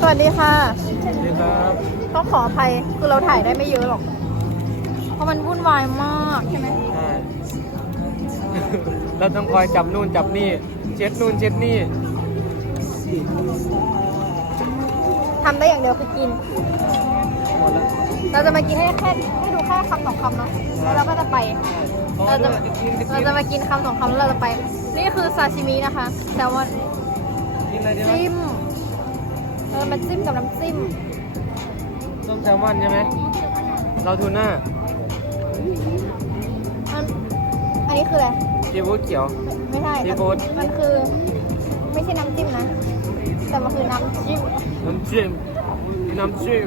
สวัสดีค่ะสวัสดีครับ ต้องขออภัยคือเราถ่ายได้ไม่เยอะหรอก เพราะมันวุ่นวายมากใช่ไหม ใช่ เราต้องคอยจับนู่นจับนี่ เช็ดนู่นเช็ดนี่ ทำได้อย่างเดียวคือกิน หมดแล้ว เราจะมากินให้ดูแค่คำสองคำเนาะแล้วเราก็จะไป เราจะมากินคำสองคำแล้วเราจะไป นี่คือซาชิมินะคะแซลมอน กินอะไรดีวะ จิ้มมันจิ้มกับน้ำจิ้ม ต้มแซลมอนใช่ไหม เราทูน่า อันนี้คืออะไร ซีฟู้ดเขียว ไม่ใช่ ซีฟู้ด มันคือไม่ใช่น้ำจิ้มนะ แต่มันคือน้ำจิ้ม น้ำจิ้มน้ำจิ้ม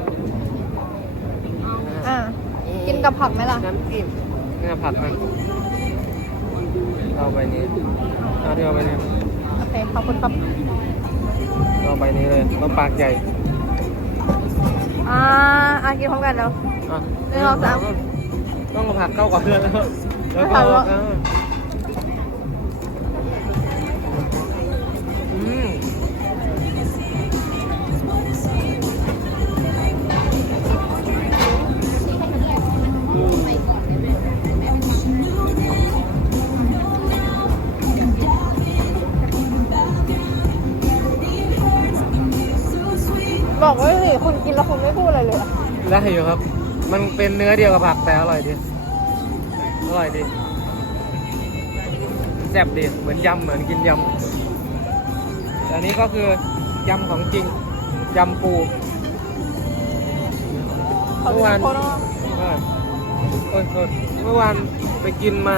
อ่ะกินกับผักไหมล่ะ น้ำจิ้มนี่ผัดมันเราไปนี้เอาที่เอาไปนี้ โอเค ขอบคุณครับ เราไปนี้เลยต้องปากใหญ่ กินพร้อมกันแล้ว อ่ะ หนึ่งสองสาม ต้องผัดเข้าก่อนแล้วแล้วก็ ผัดแล้ว อืม บอกว่าสิคุณกินแล้วคุณไม่พูดอะไรเลยอะ ได้อยู่ครับ มันเป็นเนื้อเดียวกับผักแต่อร่อยดี อร่อยดี แซ่บดี เหมือนยำเหมือนกินยำแต่อันนี้ก็คือยำของจริง ยำปู เขาเป็นคน โอ้ยเมื่อวานไปกินมา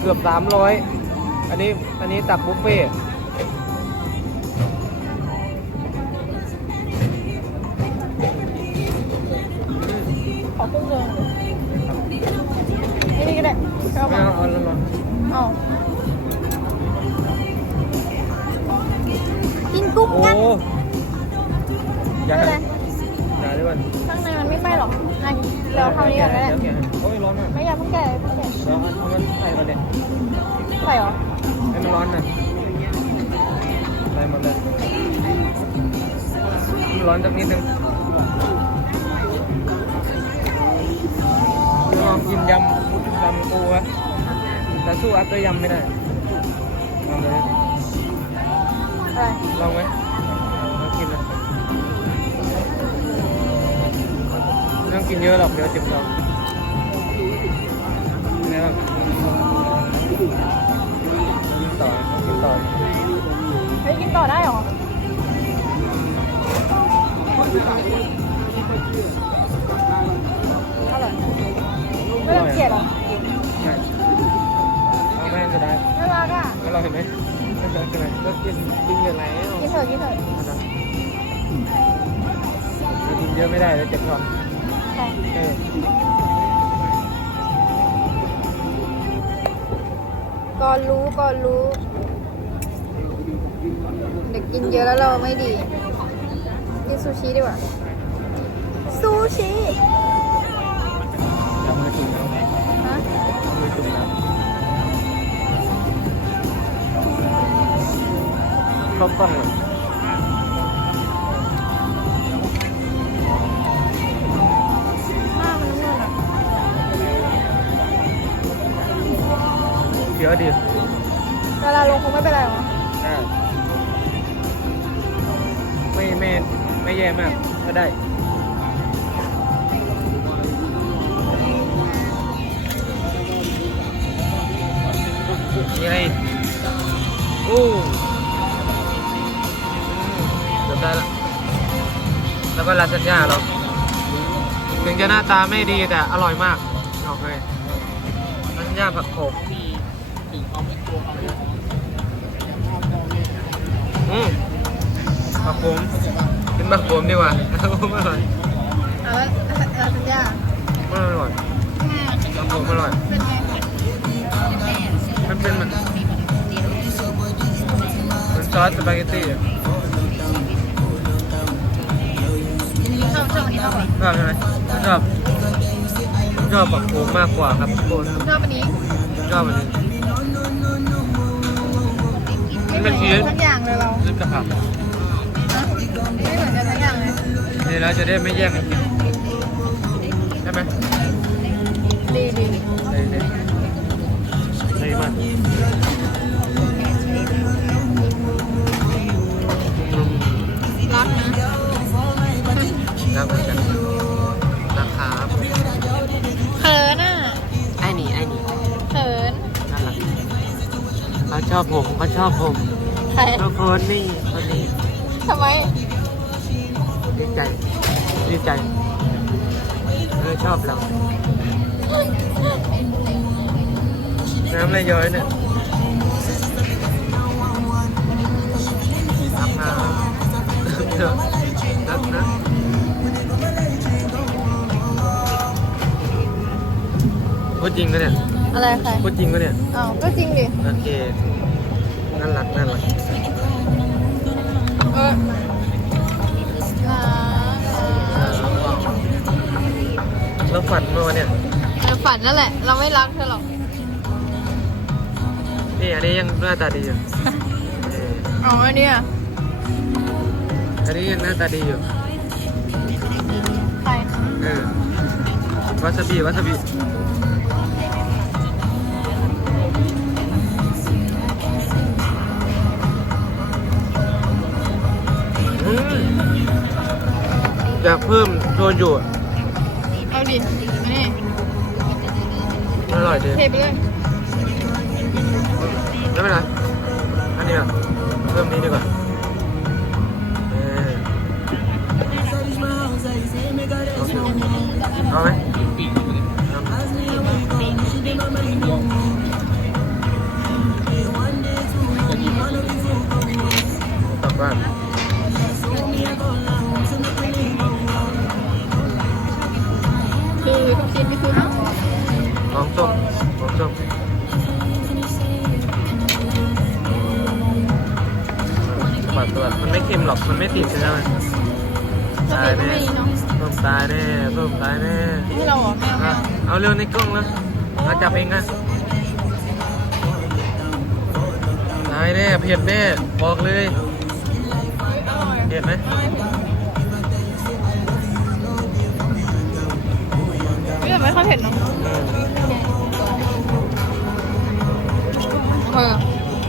เกือบ300อันนี้ตักบุฟเฟ่ต์ ขอครึ่งเดือนนี่ก็ได้เอา ไม่ มา เอาแล้วหรอ เอากินกุ้ง โอ้ กัน อย่า ไม่เป็นไร อย่าด้วย ข้างในมันไม่ไหม้หรอกนั่นเราทำนี้ก่อนก็ได้ เดี๋ยวแกะโอ้ยร้อนอ่ะ ไม่อยากเพิ่งแก่เพิ่งแก่ เดี๋ยวเอามันใส่มาเลย ใส่เหรอ ให้มันร้อนน่ะใส่หมดเลยร้อนสักนิดนึงลองกินยำปูวะแต่สู้อัพด้วยยำไม่ได้ลองเลย อะไร ลองไหมลองกินเลยไม่ต้องกินเยอะหรอกเดี๋ยวเจ็บท้องนี่ครับกินต่อกินต่อ เฮ้ยกินต่อได้เหรออร่อยไม่ต้องเกลียดเหรอ ไม่เอาแม่งจะได้ น่ารักอ่ะ แล้วเราเห็นไหมก็เจอกันไหมก็กินอยู่แล้ว กินเถอะกินเถอะ กินเยอะไม่ได้แล้วเจ็บท้อง ใช่ เออ ก็รู้เด็กกินเยอะแล้วเราไม่ดี กินซูชิดีกว่า ซูชิ เอามือจุ่มน้ำ ฮะ เอามือจุ่มน้ำเข้ากล้องเลย หน้ามันนุ่มๆอ่ะ เยอะดิ เวลาลงคงไม่เป็นไรหรอ ไม่แย่มากก็ได้ยังไงโอ้เกือบได้ละแล้วก็ลาซานญ่าเราถึงจะหน้าตาไม่ดีแต่อร่อยมากบอกเลยลาซานญ่าผักโขมผักโขมกินผักโขมดีกว่าผักโขมอร่อย แล้วลาซานญ่า อร่อยผักโขมอร่อยมันเป็นเหมือนซอสสปาเกตตี้อะ ชอบอันนี้ชอบเหรอ ชอบใช่ไหมชอบผักโขมมากกว่าครับทุกคน ชอบอันนี้ ชอบอันนี้ ไม่เหมือนกันสักอย่างเลยเรา นึกกะเพรา ไม่เหมือนกันสักอย่าง แล้วจะได้ไม่แย่งกันกินใช่ไหม ดีดี ดีมากรักนะ รักเหมือนกันนะครับ เขินอ่ะ ไอ้นี่ เขิน น่ารักเขาชอบผมเขาชอบผม ใคร ทุกคนนี่คนนี้ ทำไม ดีใจชอบเราน้ำอะไรย้อยเนี่ยรักนะรักนะพูดจริงก็เนี่ย อะไรใคร พูดจริงก็เนี่ย อ้าวก็จริงดิ โอเคน่ารัก เออนะ เราฝันเมื่อวันเนี่ย เราฝันนั่นแหละ เราไม่รักเธอหรอก นี่อันนี้ยังหน้าตาดีอยู่เออ อ๋ออันเนี้ย อันนี้ยังหน้าตาดีอยู่ ใคร เออวาซาบิอยากเพิ่มโชยุอ่ะ เอาดินี่ อร่อยดี เทไปเลย ไม่เป็นไรอันนี้อ่ะเพิ่มนี้ดีกว่าเอาไหมกลับบ้าน คือทุกชิ้นนี่คือ ของส้มปัดมันไม่เค็มหรอกมันไม่ติดใช่ไหม สติก็ไม่ดีเนาะ ส้มตายแน่ ให้เราเหรอไม่เอาไม่ อ่ะ เอา เอาเร็วในกล้องนะมาจับเองนะตายแน่เผ็ดแน่บอกเลย อร่อย เผ็ดไหม อร่อย